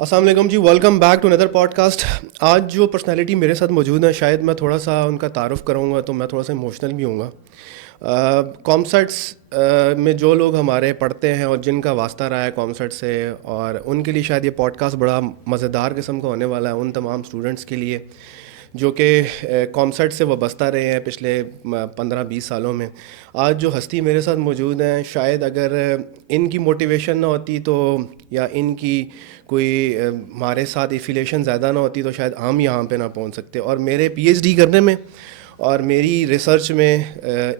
السلام علیکم جی، ویلکم بیک ٹو اندر پوڈ کاسٹ. آج جو پرسنالٹی میرے ساتھ موجود ہیں، شاید میں تھوڑا سا ان کا تعارف کراؤں گا تو میں تھوڑا سا ایموشنل بھی ہوں گا. کامسرٹس میں جو لوگ ہمارے پڑھتے ہیں اور جن کا واسطہ رہا ہے کامسرٹ سے، اور ان کے لیے شاید یہ پوڈ کاسٹ بڑا مزیدار قسم کا ہونے والا ہے. ان تمام اسٹوڈنٹس کے لیے جو کہ کامسرٹ سے وابستہ رہے ہیں پچھلے 15-20 سالوں میں. آج جو ہستی میرے ساتھ موجود ہیں، شاید اگر ان کی موٹیویشن نہ ہوتی تو، یا ان کی کوئی ہمارے ساتھ ایفیلیشن زیادہ نہ ہوتی تو شاید ہم یہاں پہ نہ پہنچ سکتے. اور میرے پی ایچ ڈی کرنے میں اور میری ریسرچ میں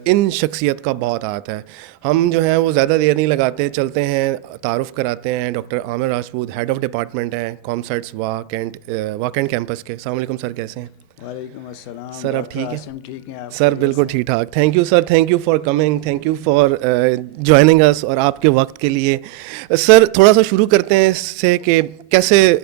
ان شخصیت کا بہت ہاتھ ہے. ہم جو ہیں وہ زیادہ دیر نہیں لگاتے، چلتے ہیں تعارف کراتے ہیں. Doctor Aamir Rajput head of department ہیں کامسرٹس واکنڈ کیمپس کے. السلام علیکم سر، کیسے ہیں؟ وعلیکم السلام سر اب ڈاکٹر ٹھیک ہے؟ عاصم، ٹھیک ہیں آپ؟ سر بالکل ٹھیک ٹھاک. Thank you sir, thank you for coming, thank you for joining اس اور آپ کے وقت کے لیے. سر تھوڑا سا شروع کرتے ہیں اس سے کہ کیسے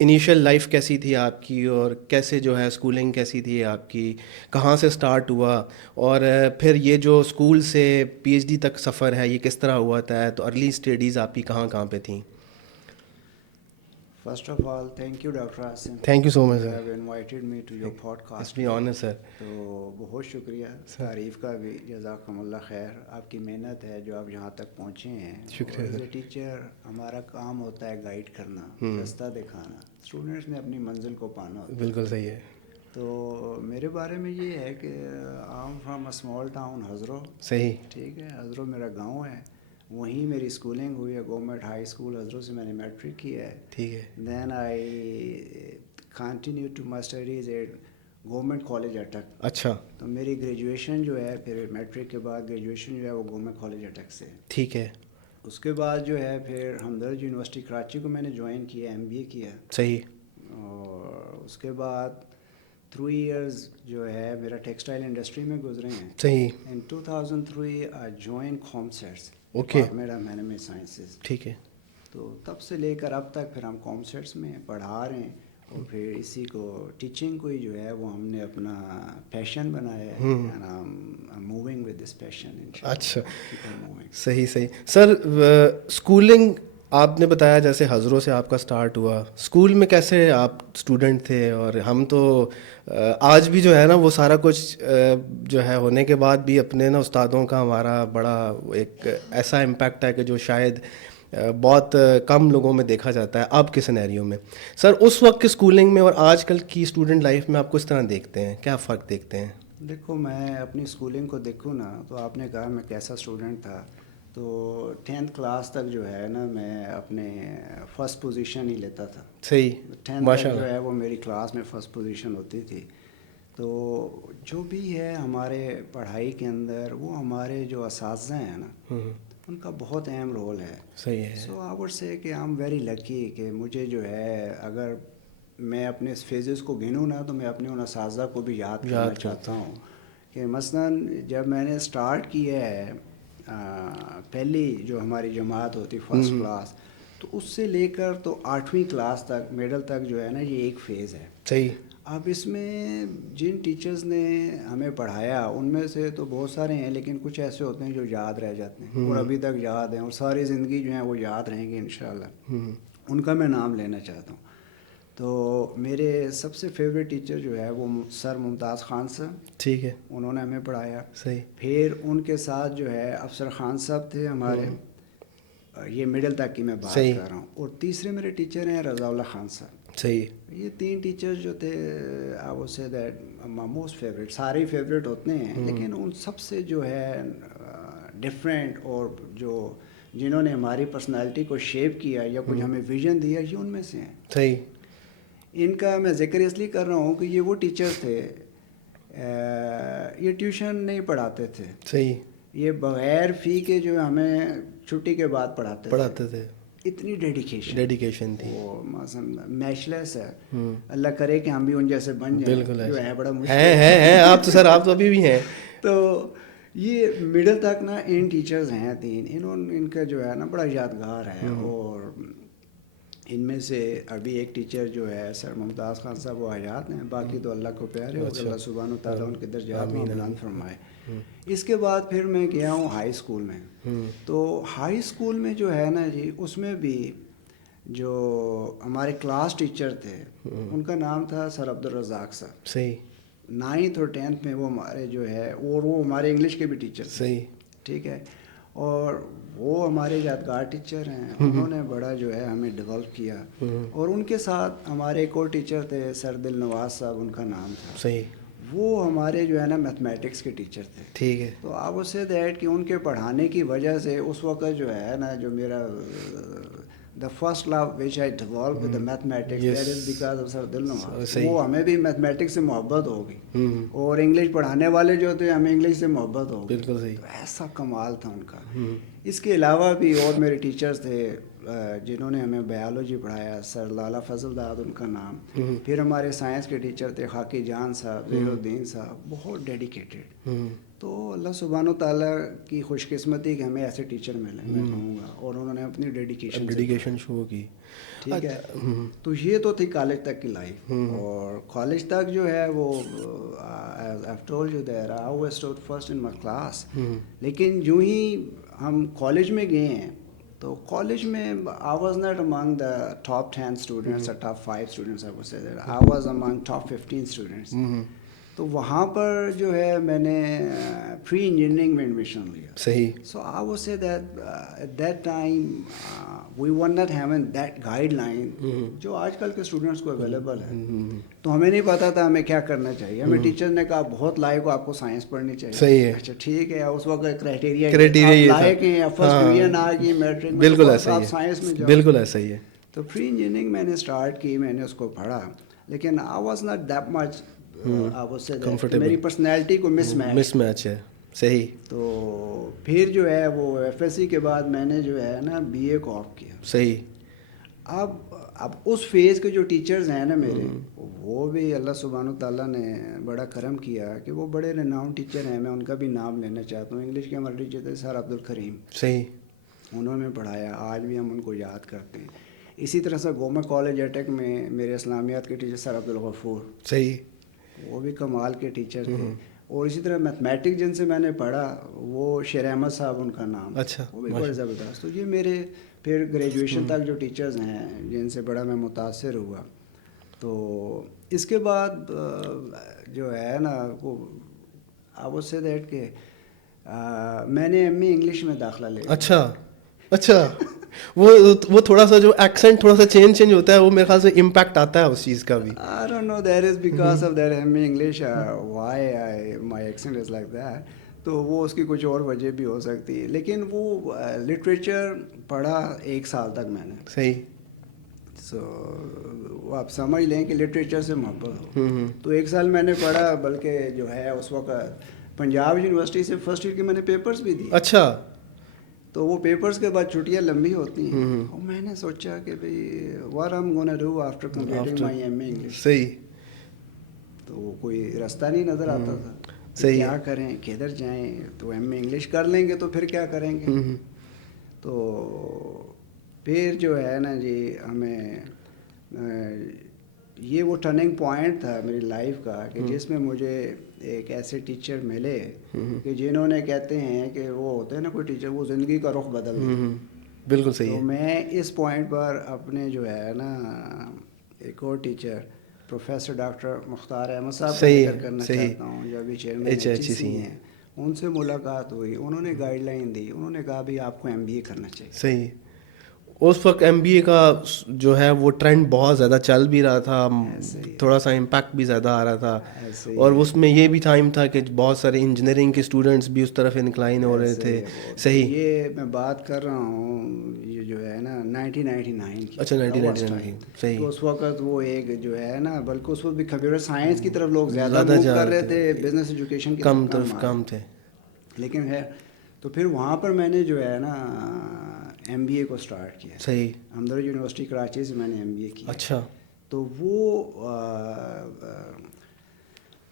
انیشیل لائف کیسی تھی آپ کی، اور کیسے جو ہے اسکولنگ کیسی تھی آپ کی، کہاں سے سٹارٹ ہوا، اور پھر یہ جو اسکول سے پی ایچ ڈی تک سفر ہے یہ کس طرح ہوا تھا. تو ارلی اسٹڈیز آپ کی کہاں کہاں پہ تھیں؟ First of all thank you doctor Asim, thank you so much you sir. Have invited me to your pod اٹس کاسٹ. Me honour sir. تو بہت شکریہ، تعریف کا بھی جزاکم اللہ خیر. آپ کی محنت ہے جو آپ یہاں تک پہنچے ہیں. شکریہ ایز سر. اے ٹیچر ہمارا کام ہوتا ہے گائیڈ کرنا، رستہ دکھانا. اسٹوڈنٹس نے اپنی منزل کو پانا ہوتا ہے. بالکل صحیح ہے. تو میرے بارے میں یہ ہے کہ I am from a small town Hazro. صحیح. ٹھیک ہے، ہزرو میرا گاؤں ہے. وہیں میری اسکولنگ ہوئی ہے. گورنمنٹ ہائی اسکول ہزرو سے میں نے میٹرک کیا ہے. ٹھیک ہے. Then I continue to my studies at government college Attock. اچھا. تو میری گریجویشن جو ہے، پھر میٹرک کے بعد گریجویشن جو ہے وہ گورنمنٹ کالج اٹک سے. ٹھیک ہے. اس کے بعد جو ہے پھر ہمدرد یونیورسٹی کراچی کو میں نے جوائن کیا، ایم بی اے کیا. صحیح. اور اس کے بعد 3 ایئرز جو ہے میرا ٹیکسٹائل انڈسٹری میں گزرے ہیں. صحیح. In 2003 I join COMSATS okay. Department of management sciences. ٹھیک ہے. تو تب سے لے کر اب تک پھر ہم کامسرٹس میں پڑھا رہے ہیں. اور پھر اسی کو ٹیچنگ کو ہی جو ہے وہ ہم نے اپنا پیشن بنایا ہے. موونگ ود دس پیشن. اچھا. صحیح صحیح. سر اسکولنگ آپ نے بتایا جیسے ہزروں سے آپ کا سٹارٹ ہوا. اسکول میں کیسے آپ اسٹوڈنٹ تھے؟ اور ہم تو آج بھی جو ہے نا وہ سارا کچھ جو ہے ہونے کے بعد بھی اپنے نا استادوں کا ہمارا بڑا ایک ایسا امپیکٹ ہے کہ جو شاید بہت کم لوگوں میں دیکھا جاتا ہے اب کے سینیریو میں. سر اس وقت کی اسکولنگ میں اور آج کل کی اسٹوڈنٹ لائف میں آپ کو اس طرح دیکھتے ہیں، کیا فرق دیکھتے ہیں؟ دیکھو، میں اپنی اسکولنگ کو دیکھوں نا تو آپ نے کہا میں کیسا اسٹوڈنٹ تھا. تو 10th کلاس تک جو ہے نا میں اپنے فرسٹ پوزیشن ہی لیتا تھا. صحیح. 10th ماشاء تک جو اللہ. ہے وہ میری کلاس میں فرسٹ پوزیشن ہوتی تھی. تو جو بھی ہے ہمارے پڑھائی کے اندر، وہ ہمارے جو اساتذہ ہیں نا ان کا بہت اہم رول ہے. صحیح ہے. سو آئی وڈ سے کہ آئی ایم ویری لکی کہ مجھے جو ہے، اگر میں اپنے اس فیزز کو گنوں نا تو میں اپنے ان اساتذہ کو بھی یاد کرنا چاہتا ہوں. کہ مثلاً جب میں نے اسٹارٹ کیا ہے پہلی جو ہماری جماعت ہوتی فرسٹ کلاس، تو اس سے لے کر تو 8ویں کلاس تک مڈل تک جو ہے نا یہ ایک فیز ہے. صحیح. اب اس میں جن ٹیچرز نے ہمیں پڑھایا ان میں سے تو بہت سارے ہیں، لیکن کچھ ایسے ہوتے ہیں جو یاد رہ جاتے ہیں اور ابھی تک یاد ہیں اور ساری زندگی جو ہیں وہ یاد رہیں گے انشاءاللہ. ان کا میں نام لینا چاہتا ہوں. تو میرے سب سے فیوریٹ ٹیچر جو ہے وہ سر ممتاز خان صاحب. ٹھیک ہے. انہوں نے ہمیں پڑھایا. صحیح. پھر ان کے ساتھ جو ہے افسر خان صاحب تھے ہمارے. یہ مڈل تک کی میں بات کر رہا ہوں. اور تیسرے میرے ٹیچر ہیں رضا اللہ خان صاحب. صحیح. یہ 3 ٹیچر جو تھے آئی would say that my most favourite. سارے فیوریٹ ہوتے ہیں لیکن ان سب سے جو ہے ڈفرینٹ اور جو جنہوں نے ہماری پرسنالٹی کو شیپ کیا یا کچھ ہمیں ویژن دیا، یہ ان میں سے ہیں. صحیح. ان کا میں ذکر اس لیے کر رہا ہوں کہ یہ وہ ٹیچرز تھے، یہ ٹیوشن نہیں پڑھاتے تھے. صحیح. یہ بغیر فی کے جو ہمیں چھٹی کے بعد پڑھاتے تھے. اتنی ڈیڈیکیشن تھی. وہ میچ لیس ہے. اللہ کرے کہ ہم بھی ان جیسے بن جائیں. بالکل جو ہے بڑا مشکل ہے. آپ تو سر آپ تو ابھی بھی ہیں. تو یہ مڈل تک نا ان ٹیچرز ہیں 3، ان کا جو ہے نا بڑا یادگار ہے. اور ان میں سے ابھی ایک ٹیچر جو ہے سر ممتاز خان صاحب وہ حیات ہیں. باقی تو اللہ کو پیارے ہو کہ اللہ سبحانہ تعالیٰ ان کے درجات میں بلند فرمائے. اس کے بعد پھر میں گیا ہوں ہائی اسکول میں. تو ہائی اسکول میں جو ہے نا جی، اس میں بھی جو ہمارے کلاس ٹیچر تھے ان کا نام تھا سر عبدالرزاق صاحب. صحیح. 9th اور 10th میں وہ ہمارے جو ہے اور وہ ہمارے انگلش کے بھی ٹیچر تھے. صحیح. ٹھیک ہے. اور وہ ہمارے یادگار ٹیچر ہیں. انہوں نے بڑا جو ہے ہمیں ڈیولپ کیا. اور ان کے ساتھ ہمارے ایک اور ٹیچر تھے سر دل نواز صاحب ان کا نام تھا. صحیح. وہ ہمارے جو ہے نا میتھمیٹکس کے ٹیچر تھے. ٹھیک ہے. تو آپ اس سے دیٹ کہ ان کے پڑھانے کی وجہ سے اس وقت جو ہے نا جو میرا the first love which I developed with the mathematics, that is because of Sir Dil Nawaz. وہ ہمیں بھی میتھمیٹکس سے محبت ہوگی اور انگلش پڑھانے والے جو تھے ہمیں انگلش سے محبت ہوگی. بالکل صحیح. تو ایسا کمال تھا ان کا. اس کے علاوہ بھی اور میرے ٹیچرز تھے جنہوں نے ہمیں بایولوجی پڑھایا. سر لالا فضل داد ان کا نام. پھر ہمارے سائنس کے ٹیچر تھے خاکی جان صاحب, ظہیر الدین صاحب, بہت ڈیڈیکیٹڈ. تو اللہ سبحانہ و تعالیٰ کی خوش قسمتی کہ ہمیں ایسے ٹیچر ملے میں کہوں گا, اور انہوں نے اپنی ڈیڈیکیشن شو کی. ٹھیک ہے. تو یہ تو تھی کالج تک کی لائف. اور کالج تک جو ہے وہ I've told you that I always stood first in my class. لیکن جو ہی ہم کالج میں گئے ہیں تو کالج میں I was not among the top 10 students or top 5 students. I would say that I was among top 15 students. تو وہاں پر جو ہے میں نے پری انجینئرنگ میں ایڈمیشن لیا. صحیح. So I would say that at that time we were not having that guideline جو آج کل کے اسٹوڈنٹس کو اویلیبل ہے. تو ہمیں نہیں پتا تھا ہمیں کیا کرنا چاہیے. ہمیں ٹیچر نے کہا بہت لائق ہو, آپ کو سائنس پڑھنی چاہیے. صحیح ہے. اچھا ٹھیک ہے. اس وقت کرائٹیریا لائق ہیں, فرسٹ ڈویژن آ گئی میٹرک میں, بالکل ایسا ہی سائنس میں جاؤ. بالکل ایسا ہی ہے. تو پری انجینئرنگ میں نے اسٹارٹ کی, میں نے اس کو پڑھا, لیکن I was not that much میری پرسنالٹی کو مس میچ ہے. صحیح. تو پھر جو ہے وہ ایف ایس سی کے بعد میں نے جو ہے نا بی اے کو آف کیا. صحیح. اب اس فیز کے جو ٹیچرز ہیں نا میرے, وہ بھی اللہ سبحانہ و تعالیٰ نے بڑا کرم کیا کہ وہ بڑے ریناؤن ٹیچر ہیں. میں ان کا بھی نام لینا چاہتا ہوں. انگلش کے ہمارے ٹیچر تھے سر عبدالکریم. صحیح. انہوں نے پڑھایا, آج بھی ہم ان کو یاد کرتے ہیں. اسی طرح سے گورنمنٹ کالج اٹیک میں میرے اسلامیات کے ٹیچر سر عبدالغفور. صحیح. وہ بھی کمال کے ٹیچر تھے. اور اسی طرح میتھمیٹکس جن سے میں نے پڑھا وہ شیر احمد صاحب ان کا نام. اچھا. وہ بھی بڑے زبردست. تو یہ میرے پھر گریجویشن تک جو ٹیچرز ہیں جن سے بڑا میں متاثر ہوا. تو اس کے بعد جو ہے نا وہ آپ اس سے دیٹ کہ میں نے ایم اے انگلش میں داخلہ لیا. اچھا وہ تھوڑا سا جو ایکسنٹ تھوڑا سا چینج ہوتا ہے, وہ میرے خیال سے امپیکٹ آتا ہے اس چیز کا بھی. I don't know, that is because of that M A English why my accent is like that. تو وہ اس کی کچھ اور وجہ بھی ہو سکتی ہے. لیکن وہ لٹریچر پڑھا 1 سال تک میں نے. صحیح. سو آپ سمجھ لیں کہ لٹریچر سے محبت ہو. تو 1 سال میں نے پڑھا, بلکہ جو ہے اس وقت پنجاب یونیورسٹی سے فرسٹ ایئر کے میں نے پیپرز بھی دیے. اچھا. تو وہ پیپرز کے بعد چھٹیاں لمبی ہوتی ہیں. اور میں نے سوچا کہ بھئی what I'm gonna do after completing my M A English. صحیح. تو کوئی راستہ نہیں نظر آتا تھا. صحیح. کیا کریں, کدھر جائیں. تو ایم اے انگلش کر لیں گے تو پھر کیا کریں گے. تو پھر جو ہے نا جی ہمیں یہ وہ ٹرننگ پوائنٹ تھا میری لائف کا کہ جس میں مجھے ایک ایسے ٹیچر ملے کہ جنہوں نے کہتے ہیں کہ وہ ہوتے ہیں نا کوئی ٹیچر, وہ زندگی کا رخ بدل دیتے. بالکل صحیح. تو میں اس پوائنٹ پر اپنے جو ہے نا ایک اور ٹیچر پروفیسر ڈاکٹر مختار احمد صاحب کا ذکر کرنا چاہتا ہوں, جو ابھی چیئرمین ایچ ای سی ہیں. ان سے ملاقات ہوئی, انہوں نے گائیڈ لائن دی. انہوں نے کہا بھی آپ کو ایم بی اے کرنا چاہیے. صحیح. اس وقت ایم بی اے کا جو ہے وہ ٹرینڈ بہت زیادہ چل بھی رہا تھا, تھوڑا سا امپیکٹ بھی زیادہ آ رہا تھا. اور اس میں یہ بھی ٹائم تھا کہ بہت سارے انجینئرنگ کے اسٹوڈنٹس بھی اس طرف انکلائن ہو رہے تھے. صحیح. یہ میں بات کر رہا ہوں یہ جو ہے نا 1999 کی. اچھا 1999. صحیح. تو اس وقت وہ ایک جو ہے نا, بلکہ اس وقت بھی کمپیوٹر سائنس کی طرف لوگ زیادہ موو کر رہے تھے, بزنس ایجوکیشن کی طرف کم تھے. لیکن ہے تو پھر وہاں پر میں نے جو ہے نا ایم بی اے کو اسٹارٹ کیا. صحیح. ہمدرد یونیورسٹی کراچی سے میں نے ایم بی اے کیا. اچھا. تو وہ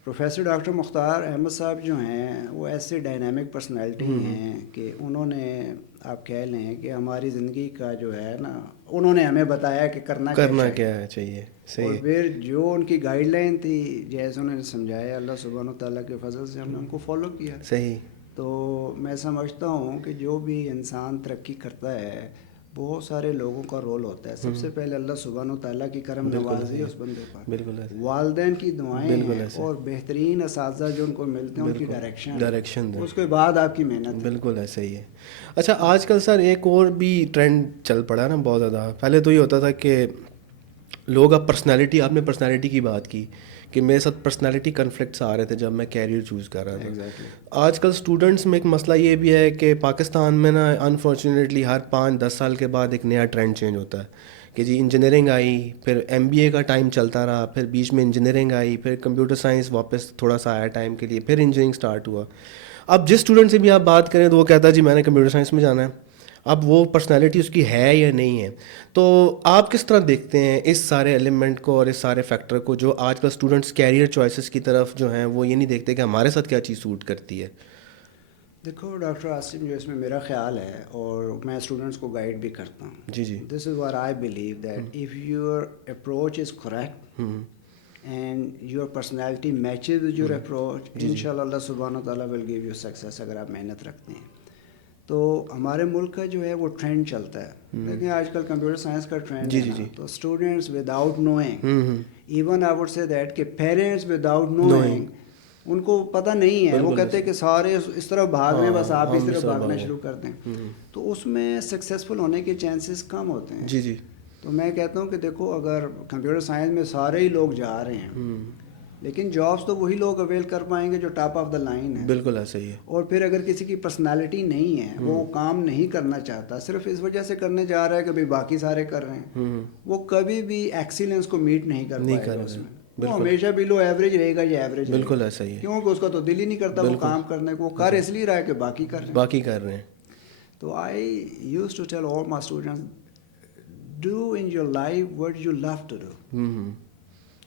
پروفیسر ڈاکٹر مختار احمد صاحب جو ہیں وہ ایسے ڈائنامک پرسنالٹی ہیں کہ انہوں نے آپ کہہ لیں کہ ہماری زندگی کا جو ہے نا انہوں نے ہمیں بتایا کہ کرنا کیا چاہیے. صحیح. اور پھر جو ان کی گائیڈ لائن تھی جیسے انہوں نے سمجھایا, اللہ سبحانہ و تعالیٰ کے فضل سے ہم نے ان کو فالو کیا. صحیح. تو میں سمجھتا ہوں کہ جو بھی انسان ترقی کرتا ہے بہت سارے لوگوں کا رول ہوتا ہے. سب سے پہلے اللہ سبحانہ و تعالیٰ کی کرم نوازی ہے اس بندے پر, بالکل ایسے, والدین کی دعائیں بالکل ہیں, ایسے, اور بہترین اساتذہ جو ان کو ملتے ہیں ان کی ڈائریکشن دیں, اس کے بعد آپ کی محنت ہے. بالکل ایسے ہی ہے. اچھا آج کل سر ایک اور بھی ٹرینڈ چل پڑا ہے نا بہت زیادہ. پہلے تو یہ ہوتا تھا کہ لوگ اب پرسنالٹی, آپ نے پرسنالٹی کی بات کی کہ میرے ساتھ پرسنالٹی کنفلکٹس آ رہے تھے جب میں کیریئر چوز کر رہا تھا. آج کل اسٹوڈنٹس میں ایک مسئلہ یہ بھی ہے کہ پاکستان میں نا انفارچونیٹلی ہر 5-10 سال کے بعد ایک نیا ٹرینڈ چینج ہوتا ہے کہ جی انجینئرنگ آئی, پھر MBA کا ٹائم چلتا رہا, پھر بیچ میں انجینئرنگ آئی, پھر کمپیوٹر سائنس واپس تھوڑا سا آیا ٹائم کے لیے, پھر انجینئرنگ اسٹارٹ ہوا. اب جس اسٹوڈنٹ سے بھی آپ بات کریں تو وہ کہتا ہے جی میں نے کمپیوٹر سائنس میں جانا ہے. اب وہ پرسنالٹی اس کی ہے یا نہیں ہے. تو آپ کس طرح دیکھتے ہیں اس سارے ایلیمنٹ کو اور اس سارے فیکٹر کو جو آج کل اسٹوڈنٹس کیریئر چوائسیز کی طرف جو ہیں وہ یہ نہیں دیکھتے کہ ہمارے ساتھ کیا چیز سوٹ کرتی ہے؟ دیکھو ڈاکٹر عاصم, جو اس میں میرا خیال ہے اور میں اسٹوڈنٹس کو گائیڈ بھی کرتا ہوں, جی جی, this is what I believe that if your approach is correct and your personality matches with your approach, ان شاء اللہ اللہ سبحانہ و تعالیٰ ول گیو یو سکسیس اگر آپ محنت رکھتے ہیں. تو ہمارے ملک کا جو ہے وہ ٹرینڈ چلتا ہے, لیکن آج کل کمپیوٹر سائنس کا ٹرینڈ ہے نا, تو students without knowing, even I would say that کہ پیرنٹس وداؤٹ نوئنگ, ان کو پتہ نہیں ہے, وہ کہتے ہیں کہ سارے اس طرف بھاگ رہے ہیں, بس آپ اس طرف بھاگنا شروع کر دیں, تو اس میں سکسیزفل ہونے کے چانسز کم ہوتے ہیں. جی جی, تو میں کہتا ہوں کہ دیکھو اگر کمپیوٹر سائنس میں سارے ہی لوگ جا رہے ہیں, لیکن جابس تو وہی لوگ اویل کر پائیں گے جو ٹاپ آف دا لائن ہے. بالکل ایسا ہی ہے. اور پھر اگر کسی کی پرسنالٹی نہیں ہے, وہ کام نہیں کرنا چاہتا, صرف اس وجہ سے کرنے جا رہا ہے کہ بھائی باقی سارے کر رہے ہیں, وہ کبھی بھی ایکسیلنس کو میٹ نہیں کر پائے گا اس میں, وہ ہمیشہ بلو ایوریج رہے گا یا ایوریج. بالکل ایسا ہی ہے, کیونکہ اس کا تو دل ہی نہیں کرتا وہ کام کرنے کو, وہ کر اس لیے رہا ہے کہ باقی کر رہے ہیں. تو I use to tell all my students do in your life what you love to do,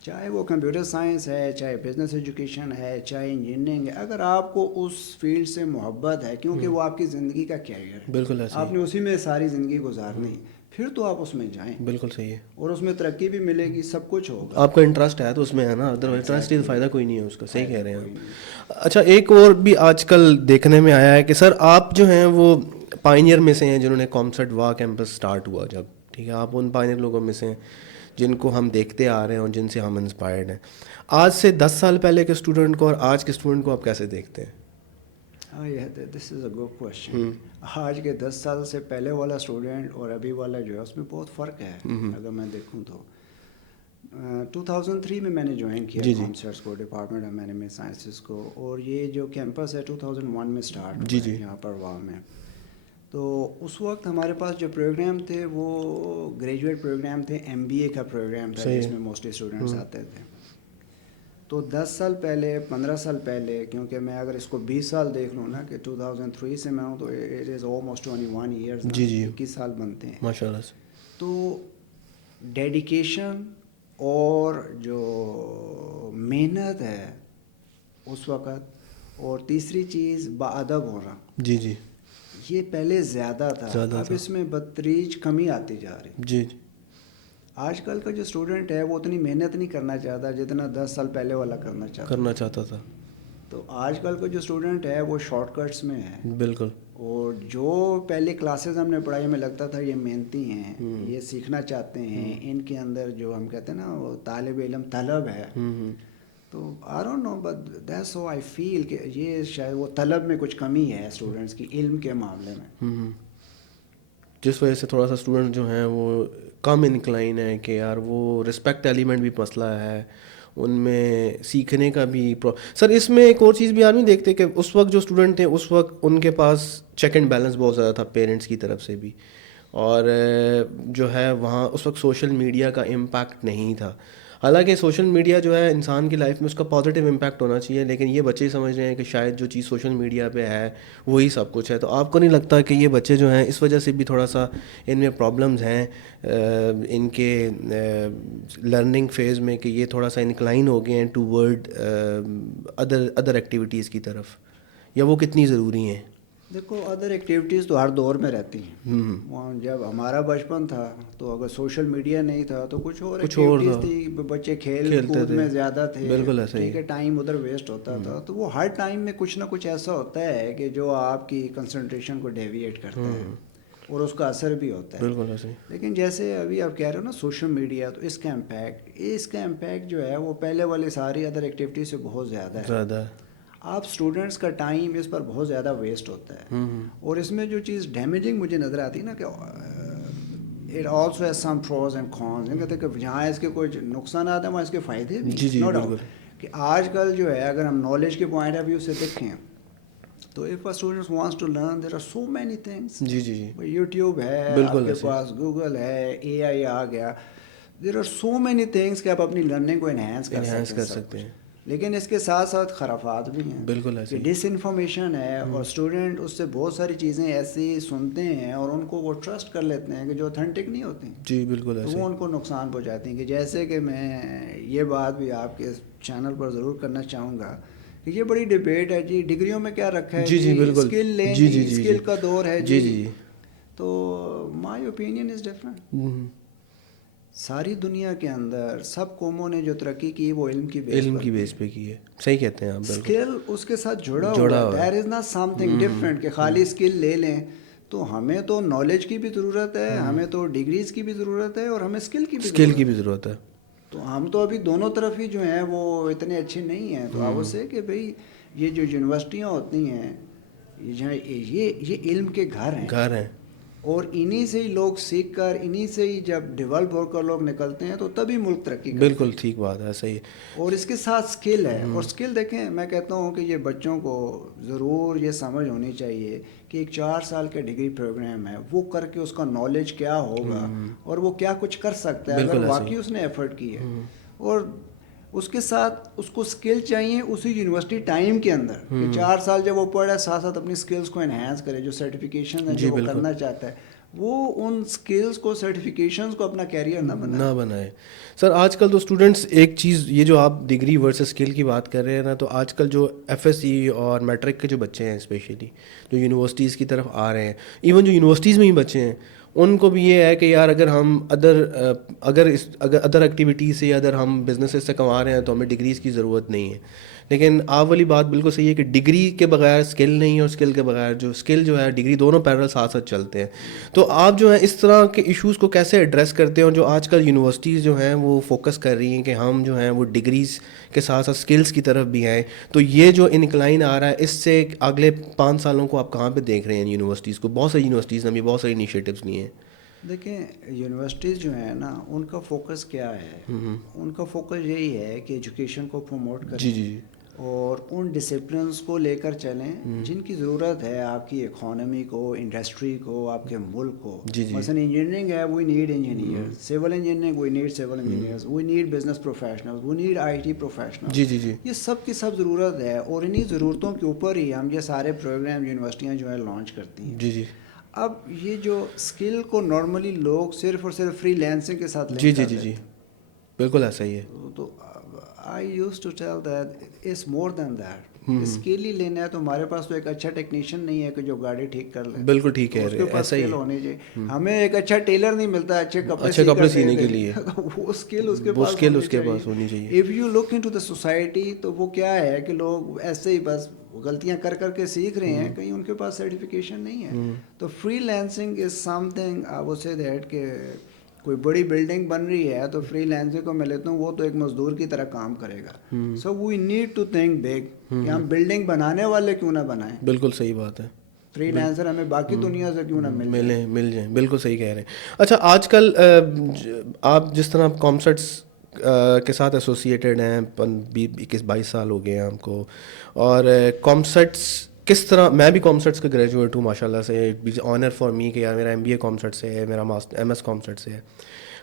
چاہے وہ کمپیوٹر سائنس ہے, چاہے بزنس ایجوکیشن ہے, چاہے انجینئرنگ ہے. اگر آپ کو اس فیلڈ سے محبت ہے, کیونکہ وہ آپ کی زندگی کا کیریئر ہے, بالکل ایسا, آپ نے اسی میں ساری زندگی گزارنی, پھر تو آپ اس میں جائیں. بالکل صحیح ہے, اور اس میں ترقی بھی ملے گی, سب کچھ ہوگا. آپ کا انٹرسٹ ہے تو اس میں ہے نا, ادر وائز انٹرسٹ ہی فائدہ کوئی نہیں ہے اس کا. صحیح کہہ رہے ہیں آپ. اچھا ایک اور بھی آج کل دیکھنے میں آیا ہے کہ سر آپ جو ہیں وہ پائنیئر میں سے ہیں جنہوں نے کامسٹ وا کیمپس اسٹارٹ ہوا جب, ٹھیک ہے, آپ ان پائنیئر لوگوں میں سے ہیں جن کو ہم دیکھتے آ رہے ہیں اور جن سے ہم انسپائرڈ ہیں. آج سے 10 سال پہلے کے اسٹوڈنٹ کو اور آج کے اسٹوڈنٹ کو آپ کیسے دیکھتے ہیں؟ دس از اے گڈ کوشچن. آج کے 10 سال سے پہلے والا اسٹوڈنٹ اور ابھی والا جو ہے اس میں بہت فرق ہے. اگر میں دیکھوں تو 2003 میں نے جوائن کیا کامسٹس کو, ڈپارٹمنٹ آف مینجمنٹ سائنسز کو, اور یہ جو کیمپس ہے 2001 میں اسٹارٹ ہوا ہے یہاں پر واہ میں. تو اس وقت ہمارے پاس جو پروگرام تھے وہ گریجویٹ پروگرام تھے, MBA کا پروگرام تھا جس میں موسٹلی اسٹوڈنٹس آتے تھے. تو 10 سال پہلے, 15 سال پہلے, کیونکہ میں اگر اس کو 20 سال دیکھ لوں نا کہ 2003 سے میں ہوں, تو اٹ از آلموسٹ 21 ایئرز, 21 سال بنتے ہیں ماشاء اللہ. تو ڈیڈیکیشن اور جو محنت ہے اس وقت, اور تیسری چیز باادب ہونا, جی جی, یہ پہلے زیادہ تھا. اب اس میں بدتریج کمی آتی جا رہی. جی, آج کل کا جو اسٹوڈنٹ ہے وہ اتنی محنت نہیں کرنا چاہتا جتنا 10 سال پہلے والا کرنا چاہتا تھا. تو آج کل کا جو اسٹوڈنٹ ہے وہ شارٹ کٹس میں ہے. بالکل. اور جو پہلے کلاسز ہم نے پڑھائی, ہمیں لگتا تھا یہ محنتی ہیں, یہ سیکھنا چاہتے ہیں, ان کے اندر جو ہم کہتے ہیں نا وہ طالب علم طلب ہے, تو I don't know but that's how I feel کہ یہ شاید وہ طلب میں کچھ کمی ہے اسٹوڈنٹس کی علم کے معاملے میں, جس وجہ سے تھوڑا سا اسٹوڈنٹ جو ہیں وہ کم انکلائن ہے کہ یار وہ رسپیکٹ ایلیمنٹ بھی مسئلہ ہے ان میں, سیکھنے کا بھی. سر اس میں ایک اور چیز بھی آدمی دیکھتے کہ اس وقت جو اسٹوڈنٹ تھے اس وقت ان کے پاس چیک اینڈ بیلنس بہت زیادہ تھا پیرنٹس کی طرف سے بھی, اور جو ہے وہاں اس وقت سوشل میڈیا کا امپیکٹ نہیں تھا. حالانکہ سوشل میڈیا جو ہے انسان کی لائف میں اس کا پازیٹیو امپیکٹ ہونا چاہیے, لیکن یہ بچے سمجھ رہے ہیں کہ شاید جو چیز سوشل میڈیا پہ ہے وہی سب کچھ ہے. تو آپ کو نہیں لگتا کہ یہ بچے جو ہیں اس وجہ سے بھی تھوڑا سا ان میں پرابلمز ہیں ان کے لرننگ فیز میں, کہ یہ تھوڑا سا انکلائن ہو گئے ہیں ٹو ورڈ ادر ایکٹیویٹیز کی طرف, یا وہ کتنی ضروری ہیں؟ دیکھو ادر ایکٹیویٹیز تو ہر دور میں رہتی ہیں. جب ہمارا بچپن تھا تو اگر سوشل میڈیا نہیں تھا تو کچھ اور ایکٹیویٹیز تھی, بچے کھیل کود میں زیادہ تھے, ٹھیک ہے, ٹائم ادھر ویسٹ ہوتا تھا. تو وہ ہر ٹائم میں کچھ نہ کچھ ایسا ہوتا ہے کہ جو آپ کی کنسنٹریشن کو ڈیویٹ کرتا ہے. اور اس کا اثر بھی ہوتا ہے. بالکل ایسے ہی. لیکن جیسے ابھی آپ کہہ رہے ہو نا سوشل میڈیا، تو اس کا امپیکٹ جو ہے وہ پہلے والی ساری ادر ایکٹیویٹی سے بہت زیادہ ہے. آپ اسٹوڈنٹس کا ٹائم اس پر بہت زیادہ ویسٹ ہوتا ہے. اور اس میں جو چیز ڈیمیجنگ مجھے نظر آتی ہے نا کہ it also has some pros and cons. کہتے ہیں کہ جہاں اس کے کوئی نقصانات ہیں وہاں اس کے فائدے بھی ہیں. نو ڈاؤٹ کہ آج کل جو ہے اگر ہم نالج کے پوائنٹ آف ویو سے دیکھیں تو if students wants to learn there are so many things. YouTube ہے آپ کے پاس، گوگل ہے، اے آئی آ گیا. There are so many things کہ آپ اپنی لرننگ کو انہینس کر سکتے ہیں. لیکن اس کے ساتھ ساتھ خرافات بھی ہیں. بالکل کہ ڈس انفارمیشن ہے اور اسٹوڈنٹ اس سے بہت ساری چیزیں ایسی سنتے ہیں اور ان کو وہ ٹرسٹ کر لیتے ہیں کہ جو اتھینٹک نہیں ہوتی. جی بالکل. تو وہ ان کو نقصان پہنچاتی ہیں. کہ جیسے کہ میں یہ بات بھی آپ کے چینل پر ضرور کرنا چاہوں گا کہ یہ بڑی ڈبیٹ ہے جی ڈگریوں میں کیا رکھا ہے. جی بالکل. اسکل لیں جی، اسکل کا دور ہے جی. تو مائی اوپینین از ڈفرینٹ. ساری دنیا کے اندر سب قوموں نے جو ترقی کی وہ علم کی بیس پہ کی ہے. صحیح کہتے ہیں آپ. اسکل اس کے ساتھ جڑا ہوا ہے. There is not something different کہ خالی اسکل لے لیں. تو ہمیں تو نالج کی بھی ضرورت ہے، ہمیں تو ڈگریز کی بھی ضرورت ہے، اور ہمیں اسکل کی بھی ضرورت ہے. تو ہم تو ابھی دونوں طرف ہی جو ہیں وہ اتنے اچھے نہیں ہیں. تو آپ سے کہ بھئی یہ جو یونیورسٹیاں ہوتی ہیں یہ علم کے گھر ہیں. اور انہی سے ہی لوگ سیکھ کر، انہی سے ہی جب ڈیولپ ہو کر لوگ نکلتے ہیں تو تبھی ملک ترقی کرتا ہے. بالکل ٹھیک بات ہے. صحیح. اور اس کے ساتھ اسکل ہے. اور اسکل دیکھیں میں کہتا ہوں کہ یہ بچوں کو ضرور یہ سمجھ ہونی چاہیے کہ ایک 4 سال کا ڈگری پروگرام ہے، وہ کر کے اس کا نالج کیا ہوگا اور وہ کیا کچھ کر سکتا ہے اگر واقعی اس نے ایفرٹ کی ہے. اور اس کے ساتھ اس کو اسکل چاہیے اسی یونیورسٹی ٹائم کے اندر کہ 4 سال جب وہ پڑھے ساتھ ساتھ اپنی اسکلس کو انہینس کرے. جو سرٹیفکیشن ہے جو وہ کرنا چاہتا ہے وہ ان اسکلس کو، سرٹیفکیشنز کو اپنا کیریئر نہ بنائے. سر آج کل تو اسٹوڈنٹس ایک چیز، یہ جو آپ ڈگری ورسز اسکل کی بات کر رہے ہیں نا، تو آج کل جو ایف ایس سی اور میٹرک کے جو بچے ہیں اسپیشلی جو یونیورسٹیز کی طرف آ رہے ہیں، ایون جو یونیورسٹیز میں ہی بچے ہیں، ان کو بھی یہ ہے کہ یار اگر ہم ادر ایکٹیویٹیز سے، اگر ہم بزنسز سے کما رہے ہیں تو ہمیں ڈگریز کی ضرورت نہیں ہے. لیکن آپ والی بات بالکل صحیح ہے کہ ڈگری کے بغیر اسکل نہیں، اور اسکل کے بغیر جو اسکل جو ہے ڈگری، دونوں پیرل ساتھ ساتھ چلتے ہیں. تو آپ جو ہے اس طرح کے ایشوز کو کیسے ایڈریس کرتے ہیں، اور جو آج کل یونیورسٹیز جو ہیں وہ فوکس کر رہی ہیں کہ ہم جو ہیں وہ ڈگریز کے ساتھ ساتھ اسکلس کی طرف بھی آئیں. تو یہ جو انکلائن آ رہا ہے، اس سے اگلے 5 سالوں کو آپ کہاں پہ دیکھ رہے ہیں یونیورسٹیز کو؟ بہت ساری یونیورسٹیز نے بھی بہت ساری انیشیٹوز لیے ہیں. دیکھیں یونیورسٹیز جو ہیں نا ان کا فوکس کیا ہے؟ ان کا فوکس یہی ہے کہ ایجوکیشن کو پروموٹ کریں اور ان ڈسپلنس کو لے کر چلیں جن کی ضرورت ہے آپ کی اکانومی کو، انڈسٹری کو، آپ کے ملک کو. مثلا انجینئرنگ ہے، we need engineer. Civil engineering, we need civil engineers. We need business professionals, we need I T professionals. یہ سب کی سب ضرورت ہے اور انہی ضرورتوں کے اوپر ہی ہم یہ سارے پروگرام یونیورسٹیاں جو ہے لانچ کرتی ہیں. اب یہ جو اسکل کو نارملی لوگ صرف اور صرف فری لینسنگ کے ساتھ لینک کرتے ہیں. بالکل ایسا ہی ہے. تو I use to tell that it's more than that. Skill ہی لینا ہے تو ہمارے پاس تو ایک اچھا ٹیکنیشین نہیں ہے کہ جو گاڑی ٹھیک کر لے. بالکل ٹھیک ہے. اس کے پاس اسکل ہونی چاہیے. ہمیں ایک اچھا ٹیلر نہیں ملتا اچھے کپڑے سینے کے لیے. وہ اسکل اس کے پاس ہونی چاہیے. If you look into the society تو وہ کیا ہے کہ لوگ ایسے ہی بس غلطیاں کر کر کے سیکھ رہے ہیں، کہیں ان کے پاس سرٹیفکیشن نہیں ہے. تو free lancing is some thing I would say that کہ کوئی بڑی بلڈنگ بن رہی ہے تو فری لینسنگ کو میں لیتا ہوں وہ تو ایک مزدور کی طرح کام کرے گا. So we need to think big کہ ہم بلڈنگ بنانے والے کیوں نہ بنائیں. بالکل صحیح بات ہے. فری لینسر ہمیں باقی دنیا سے کیوں نہ مل جائیں. بالکل صحیح کہہ رہے ہیں. اچھا آج کل آپ جس طرح کانسرٹس کے ساتھ ایسوسیٹیڈ ہیں، 21-22 سال ہو گئے ہیں ہم کو، اور کانسرٹس کس طرح، میں بھی کانسرٹس کا گریجویٹ ہوں ماشاء اللہ سے. آنر فار می کہ یار میرا MBA کانسرٹ سے ہے، میرا MS کانسرٹ سے ہے.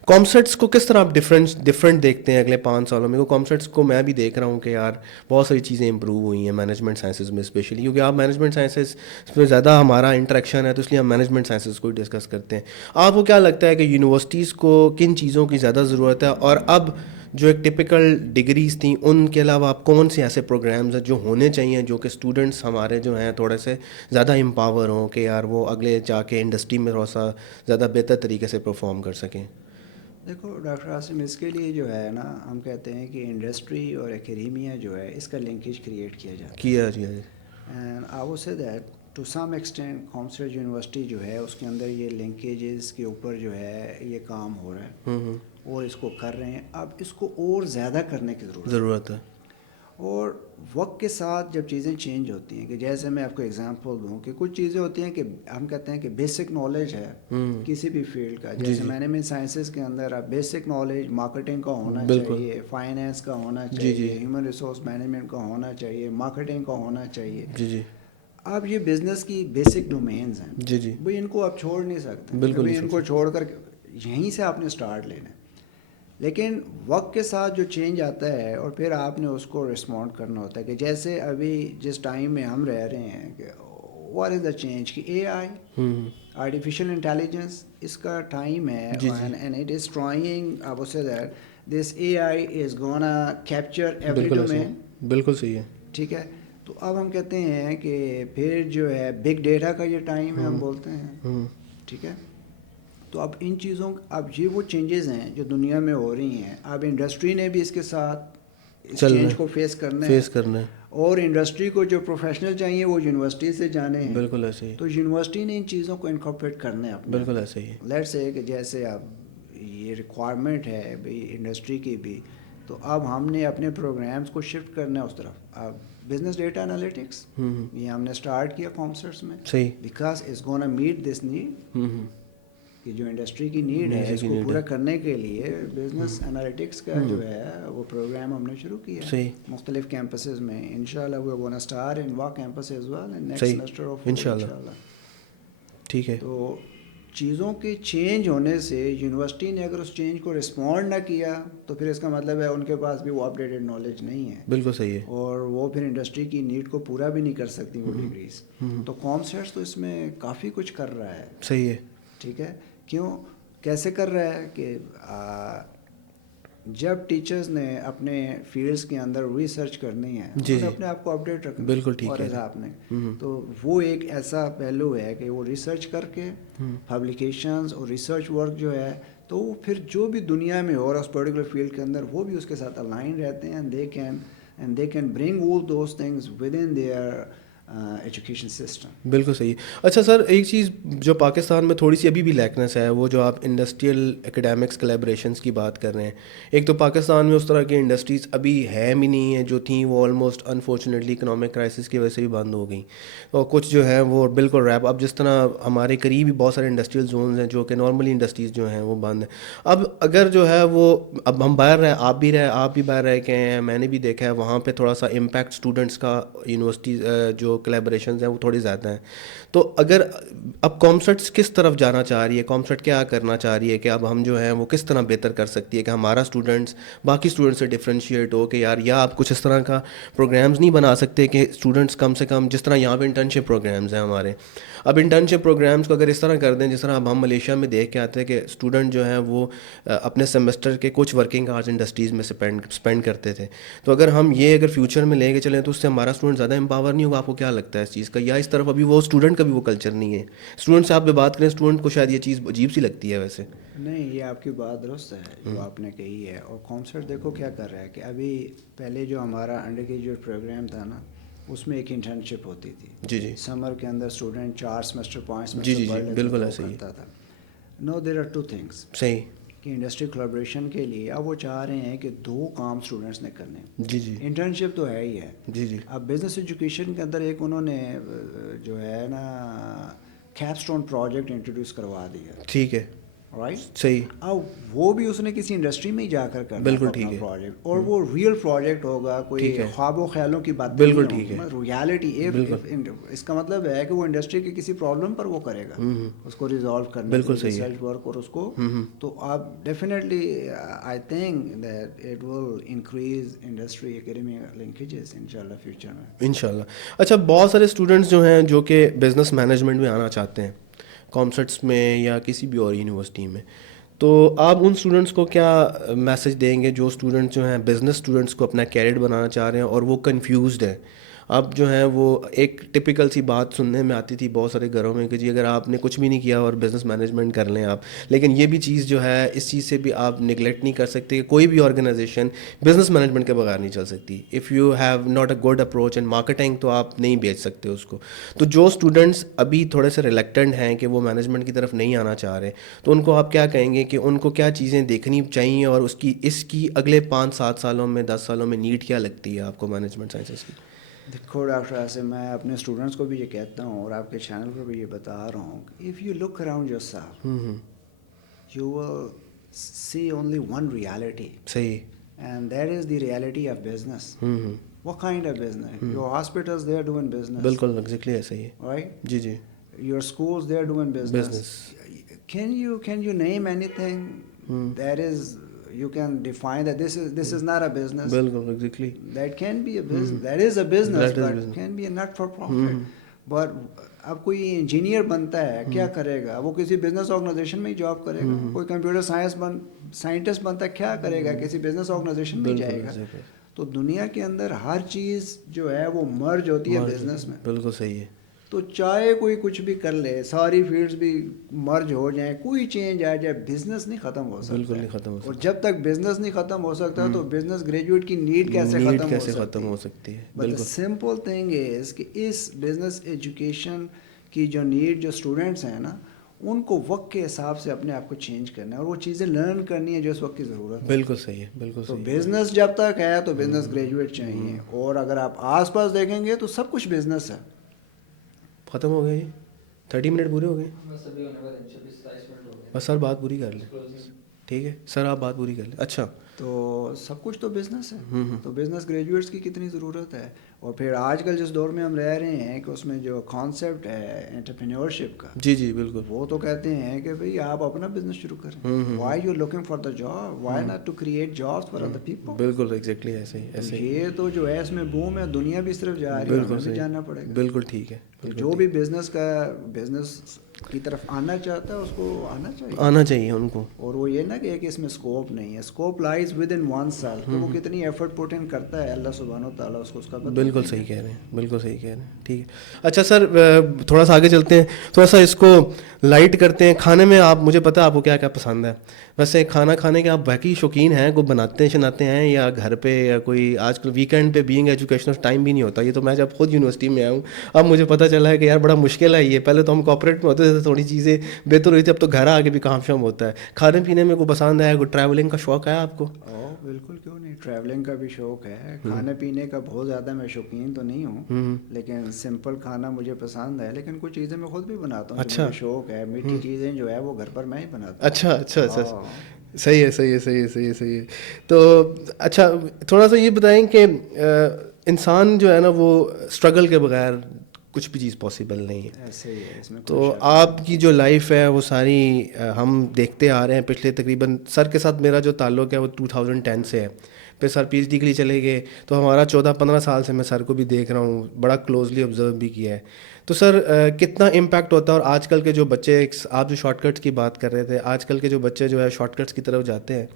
کانسرٹس کو کس طرح آپ ڈفرینٹ دیکھتے ہیں اگلے 5 سالوں میں؟ کانسرٹس کو میں بھی دیکھ رہا ہوں کہ یار بہت ساری چیزیں امپروو ہوئی ہیں مینجمنٹ سائنسز میں اسپیشلی، کیونکہ آپ مینجمنٹ سائنسز میں زیادہ ہمارا انٹریکشن ہے تو اس لیے ہم مینجمنٹ سائنسز کو ڈسکس کرتے ہیں. آپ کو کیا لگتا ہے کہ یونیورسٹیز کو کن چیزوں کی زیادہ ضرورت ہے، اور اب جو ایک ٹپیکل ڈگریز تھیں ان کے علاوہ آپ کون سے ایسے پروگرامز ہیں جو ہونے چاہیے جو کہ اسٹوڈنٹس ہمارے جو ہیں تھوڑے سے زیادہ امپاور ہوں کہ یار وہ اگلے جا کے انڈسٹری میں تھوڑا سا زیادہ بہتر طریقے سے پرفارم کر سکیں؟ دیکھو ڈاکٹر عاصم، اس کے لیے جو ہے نا ہم کہتے ہیں کہ انڈسٹری اور ایکیڈیمیا جو ہے اس کا لنکیج کریٹ کیا جاتا ہے. جی and I would say that to some extent COMSATS university جو ہے اس کے اندر یہ لنکیجز کے اوپر جو ہے یہ کام ہو رہا ہے اور اس کو کر رہے ہیں. اب اس کو اور زیادہ کرنے کی ضرورت ہے. اور وقت کے ساتھ جب چیزیں چینج ہوتی ہیں کہ جیسے میں آپ کو اگزامپل دوں کہ کچھ چیزیں ہوتی ہیں کہ ہم کہتے ہیں کہ بیسک نالج ہے کسی بھی فیلڈ کا, جیسے مینجمنٹ سائنسز کے اندر اب بیسک نالج مارکیٹنگ کا ہونا چاہیے, فائنینس کا ہونا چاہیے, ہیومن ریسورس مینجمنٹ کا ہونا چاہیے, مارکیٹنگ کا ہونا چاہیے. اب یہ بزنس کی بیسک ڈومینز ہیں, بھائی ان کو آپ چھوڑ نہیں سکتے, ان کو چھوڑ کر یہیں سے آپ نے اسٹارٹ لینا ہے. لیکن وقت کے ساتھ جو چینج آتا ہے اور پھر آپ نے اس کو رسپونڈ کرنا ہوتا ہے کہ جیسے ابھی جس ٹائم میں ہم رہ رہے ہیں کہ واٹ از دا چینج کہ اے آئی آرٹیفیشیل انٹیلیجنس اس کا ٹائم ہے اینڈ اٹ از ٹرائنگ اب سے that this a I is gonna capture every domain. بالکل صحیح ہے, ٹھیک ہے. تو اب ہم کہتے ہیں کہ پھر جو ہے بگ ڈیٹا کا یہ ٹائم ہے ہم بولتے ہیں, ٹھیک ہے. تو اب ان چیزوں اب یہ وہ چینجز ہیں جو دنیا میں ہو رہی ہیں. اب انڈسٹری نے بھی اس کے ساتھ اس چینج کو فیس کرنا ہے اور انڈسٹری کو جو پروفیشنل چاہیے وہ یونیورسٹی سے جانے ہیں. بالکل ایسے ہی. تو یونیورسٹی نے ان چیزوں کو انکارپوریٹ کرنا ہے اپنے. بالکل ایسے ہی. لیٹس سے کہ جیسے اب یہ ریکوائرمنٹ ہے بھائی انڈسٹری کی بھی, تو اب ہم نے اپنے پروگرامز کو شفٹ کرنا ہے اس طرف. اب بزنس ڈیٹا انالیٹکس یہ ہم نے اسٹارٹ کیا کامسرٹس میں, because it's gonna meet this need کہ جو انڈسٹری کی نیڈ ہے اس کو پورا کرنے کے لیے بزنس انالیٹکس کا جو ہے وہ پروگرام ہم نے شروع کیا ہے مختلف کیمپسز میں. انشاءاللہ we are gonna start in Wah campus as well in next semester of انشاءاللہ. ٹھیک ہے. تو چیزوں کے چینج ہونے سے یونیورسٹی نے اگر اس چینج کو رسپونڈ نہ کیا تو پھر اس کا مطلب ہے ان کے پاس بھی وہ اپڈیٹڈ نالج نہیں ہے. بالکل صحیح ہے. اور وہ پھر انڈسٹری کی نیڈ کو پورا بھی نہیں کر سکتی وہ ڈگریز. تو کامسرٹس تو اس میں کافی کچھ کر رہا ہے. صحیح ہے. ٹھیک ہے. کیوں کیسے کر رہا ہے کہ جب ٹیچرز نے اپنے فیلڈس کے اندر ریسرچ کرنی ہے انہیں اپنے آپ کو اپڈیٹ رکھنا. بالکل ٹھیک ہے. آپ نے تو وہ ایک ایسا پہلو ہے کہ وہ ریسرچ کر کے پبلیکیشنز اور ریسرچ ورک جو ہے تو وہ پھر جو بھی دنیا میں ہو رہا ہے اس پرٹیکولر فیلڈ کے اندر وہ بھی اس کے ساتھ الائن رہتے ہیں and they can bring all those things with in their education system. بالکل صحیح. اچھا سر, ایک چیز جو پاکستان میں تھوڑی سی ابھی بھی لیکنیس ہے وہ جو آپ انڈسٹریل اکیڈیمکس کلیبریشنس کی بات کر رہے ہیں. ایک تو پاکستان میں اس طرح کی انڈسٹریز ابھی ہے بھی نہیں ہیں, جو تھیں وہ آلموسٹ انفارچونیٹلی اکنامک کرائسس کی وجہ سے بھی بند ہو گئیں, اور کچھ جو ہیں وہ بالکل ریپ. اب جس طرح ہمارے قریب ہی بہت سارے انڈسٹریل زونز ہیں جو کہ نارملی انڈسٹریز جو ہیں وہ بند ہیں. اب اگر جو ہے وہ اب ہم باہر رہے, آپ بھی باہر رہ کے ہیں, میں نے بھی دیکھا ہے وہاں پہ تھوڑا سا امپیکٹ اسٹوڈنٹس کا یونیورسٹیز جو کلیبریشنز ہیں وہ تھوڑی زیادہ ہیں. تو اگر اب کامسرٹس کس طرف جانا چاہ رہی ہے, کامسرٹ کیا کرنا چاہ رہی ہے کہ اب ہم جو ہیں وہ کس طرح بہتر کر سکتی ہے کہ ہمارا اسٹوڈنٹس باقی اسٹوڈنٹس سے ڈفرینشیٹ ہو کہ یار یا آپ کچھ اس طرح کا پروگرامز نہیں بنا سکتے کہ اسٹوڈنٹس کم سے کم جس طرح یہاں پہ انٹرنشپ پروگرامز ہیں ہمارے, اب انٹرنشپ پروگرامز کو اگر اس طرح کر دیں جس طرح اب ہم ملیشیا میں دیکھ کے آتے ہیں کہ اسٹوڈنٹ جو ہیں وہ اپنے سیمسٹر کے کچھ ورکنگ آورس انڈسٹریز میں اسپینڈ کرتے تھے. تو اگر ہم یہ اگر فیوچر میں لے کے چلیں تو اس سے ہمارا اسٹوڈنٹ زیادہ امپاور نہیں ہوگا. آپ کو کیا لگتا ہے اس چیز کا, یا اس طرف ابھی وہ اسٹوڈنٹ کا بھی وہ کلچر نہیں ہے؟ اسٹوڈنٹ سے آپ پہ بات کریں, اسٹوڈنٹ کو شاید یہ چیز عجیب سی لگتی ہے. ویسے نہیں, یہ آپ کی بات درست ہے جو آپ نے کہی ہے. اور کامسرٹ دیکھو کیا کر رہا ہے کہ ابھی پہلے جو ہمارا انڈر گریجویٹ پروگرام تھا نا اس میں ایک انٹرنشپ ہوتی تھی. سمر کے اندر اسٹوڈنٹ 4 سیمسٹر 5 سیمسٹر بالکل ایسا ہی کرتا تھا. نو دیر آر 2 تھنگس. صحیح کہ انڈسٹری کولابریشن کے لیے اب وہ چاہ رہے ہیں کہ 2 کام اسٹوڈنٹس نے کرنے. انٹرنشپ تو ہے ہی ہے. اب بزنس ایجوکیشن کے اندر ایک انہوں نے جو ہے نا کیپ اسٹون پروجیکٹ انٹروڈیوس کروا دیا. ٹھیک ہے. رائٹ. صحیح. اب وہ بھی اس نے کسی انڈسٹری میں ہی جا کر کرنا. بالکل ٹھیک ہے. پروجیکٹ اور وہ ریئل پروجیکٹ ہوگا, کوئی خواب و خیالوں کی بات نہیں. بالکل ٹھیک ہے. ریالٹی. اس کا مطلب ہے کہ وہ انڈسٹری کی کسی پرابلم پر وہ کرے گا, اس کو ریزالو کرنے. بالکل صحیح. ریسرچ ورک اور اس کو تو آپ definitely I think that it will increase industry academic linkages انشاءاللہ فیوچر میں. انشاءاللہ. اچھا, بہت سارے اسٹوڈنٹس جو ہیں جو کہ بزنس مینجمنٹ میں آنا چاہتے ہیں کامسرٹس میں یا کسی بھی اور یونیورسٹی میں, تو آپ ان اسٹوڈنٹس کو کیا میسج دیں گے جو اسٹوڈنٹس جو ہیں بزنس اسٹوڈنٹس کو اپنا کیریئر بنانا چاہ رہے ہیں اور وہ کنفیوزڈ ہیں؟ اب جو ہیں وہ ایک ٹپیکل سی بات سننے میں آتی تھی بہت سارے گھروں میں کہ جی اگر آپ نے کچھ بھی نہیں کیا اور بزنس مینجمنٹ کر لیں آپ. لیکن یہ بھی چیز جو ہے اس چیز سے بھی آپ نگلیکٹ نہیں کر سکتے کہ کوئی بھی آرگنائزیشن بزنس مینجمنٹ کے بغیر نہیں چل سکتی. If you have not a good approach and marketing تو آپ نہیں بیچ سکتے اس کو. تو جو اسٹوڈنٹس ابھی تھوڑے سے ریلیکٹنٹ ہیں کہ وہ مینجمنٹ کی طرف نہیں آنا چاہ رہے, تو ان کو آپ کیا کہیں گے کہ ان کو کیا چیزیں دیکھنی چاہیے اور اس کی اگلے 5-7 سالوں میں 10 سالوں میں نیڈ کیا لگتی ہے آپ کو مینجمنٹ سائنسز کی؟ دیکھو ڈاکٹر عاصم, میں اپنے اسٹوڈنٹس کو بھی یہ کہتا ہوں اور آپ کے چینل پر بھی یہ بتا رہا ہوں کہ if you look around yourself you will see only one reality, صحیح. And that is the reality of business. What kind of business? Your hospitals, they are doing business. بالکل ایگزیکٹلی ایسا ہی ہے. Right? جی جی. Your schools, they are doing business. Can you name anything that is you can define that this is not a business? بالکل exactly. That can be a business. That is a business, but can be a not for profit. But اب کوئی engineer بنتا ہے کیا کرے گا, وہ کسی business organization میں ہی جاب کرے گا. کوئی کمپیوٹر سائنٹسٹ بنتا ہے کیا کرے گا, کسی بزنس آرگنائزیشن میں جائے گا. تو دنیا کے اندر ہر چیز جو ہے وہ مرج ہوتی ہے بزنس میں. بالکل صحیح ہے. تو چاہے کوئی کچھ بھی کر لے, ساری فیلڈز بھی مرج ہو جائیں, کوئی چینج آ جائے, بزنس نہیں ختم ہو سکتا. بالکل نہیں ختم ہو سکتا. اور جب تک بزنس نہیں ختم ہو سکتا تو بزنس گریجویٹ کی نیڈ کیسے ختم ہو سکتی ہے. But the simple thing is کہ اس بزنس ایجوکیشن کی جو نیڈ جو اسٹوڈنٹس ہیں نا, ان کو وقت کے حساب سے اپنے آپ کو چینج کرنا ہے اور وہ چیزیں لرن کرنی ہے جو اس وقت کی ضرورت ہے. بالکل صحیح ہے. بالکل تو صحیح. بزنس جب تک ہے تو بزنس گریجویٹ چاہیے, اور اگر آپ آس پاس دیکھیں گے تو سب کچھ بزنس ہے. ختم ہو گئے 30 منٹ پورے ہو گئے بس سر, بات پوری کر لیں. ٹھیک ہے سر, آپ بات پوری کر لیں. اچھا, تو سب کچھ تو بزنس ہے. تو بزنس گریجویٹس کی کتنی ضرورت ہے. اور پھر آج کل جس دور میں ہم رہ رہے ہیں کہ اس میں جو کانسیپٹ ہے انٹرپرینیورشپ کا, جی جی بالکل, وہ تو کہتے ہیں کہ بھئی آپ اپنا بزنس شروع کریں. Why you looking for the job, why not to create jobs for other people. بالکل ایگزیکٹلی ایسے ہی ایسے ہی. یہ تو جو ہے اس میں بوم ہے, دنیا بھی صرف جا رہی ہے, ہمیں بھی جاننا پڑے گا. بالکل ٹھیک ہے. جو بھی بزنس کی طرف آنا چاہتا ہے اس کو آنا چاہیے ان کو. اور وہ یہ نا کہ اس میں اسکوپ نہیں ہے, scope lies with in one self, کہ وہ کتنی ایفرٹ پٹ ان کرتا ہے, اللہ سبحانہ و تعالیٰ اس کو اس کا بدلہ. بالکل صحیح کہہ رہے ہیں, بالکل صحیح کہہ رہے ہیں. ٹھیک ہے. اچھا سر, تھوڑا سا آگے چلتے ہیں, تھوڑا سا اس کو لائٹ کرتے ہیں. کھانے میں آپ, مجھے پتا ہے آپ کو کیا کیا پسند ہے. ویسے کھانا کھانے کے آپ باقی شوقین ہیں, کو بناتے شناتے ہیں یا گھر پہ, یا کوئی آج کل ویکینڈ پہ بینگ ایجوکیشنل ٹائم بھی نہیں ہوتا. یہ تو میں جب خود یونیورسٹی میں آیا ہوں اب مجھے پتہ چلا ہے کہ یار بڑا مشکل ہے یہ. پہلے تو ہم کوآپریٹ میں ہوتے تھے, تھوڑی چیزیں بہتر ہوئی تھی, اب تو گھر آ کے بھی کام شام ہوتا ہے. کھانے پینے میں کوئی پسند ہے, کوئی ٹریولنگ کا شوق ہے آپ کو؟ بالکل, کیوں نہیں, ٹریولنگ کا بھی شوق ہے. کھانے پینے کا بہت زیادہ میں شوقین تو نہیں ہوں, لیکن سمپل کھانا مجھے پسند ہے. لیکن کچھ چیزیں میں خود بھی بناتا ہوں. اچھا, شوق ہے. میٹھی چیزیں جو ہے وہ گھر پر میں ہی بناتا ہوں. اچھا اچھا اچھا, صحیح ہے صحیح ہے صحیح ہے صحیح ہے صحیح ہے. تو اچھا تھوڑا سا یہ بتائیں کہ انسان جو ہے نا وہ اسٹرگل کے بغیر کچھ بھی چیز پاسبل نہیں ہے. ایسے ہی ہے اس میں. تو آپ کی جو لائف ہے وہ ساری ہم دیکھتے آ رہے ہیں پچھلے تقریباً, سر کے ساتھ میرا جو تعلق ہے وہ 2010 سے ہے. پھر سر پی ایچ ڈی کے لیے چلے گئے, تو ہمارا 14-15 سال سے میں سر کو بھی دیکھ رہا ہوں, بڑا کلوزلی آبزرو بھی کیا ہے. تو سر کتنا امپیکٹ ہوتا ہے, اور آج کل کے جو بچے, آپ جو شارٹ کٹس کی بات کر رہے تھے, آج کل کے جو بچے جو ہے شارٹ کٹس کی طرف جاتے ہیں,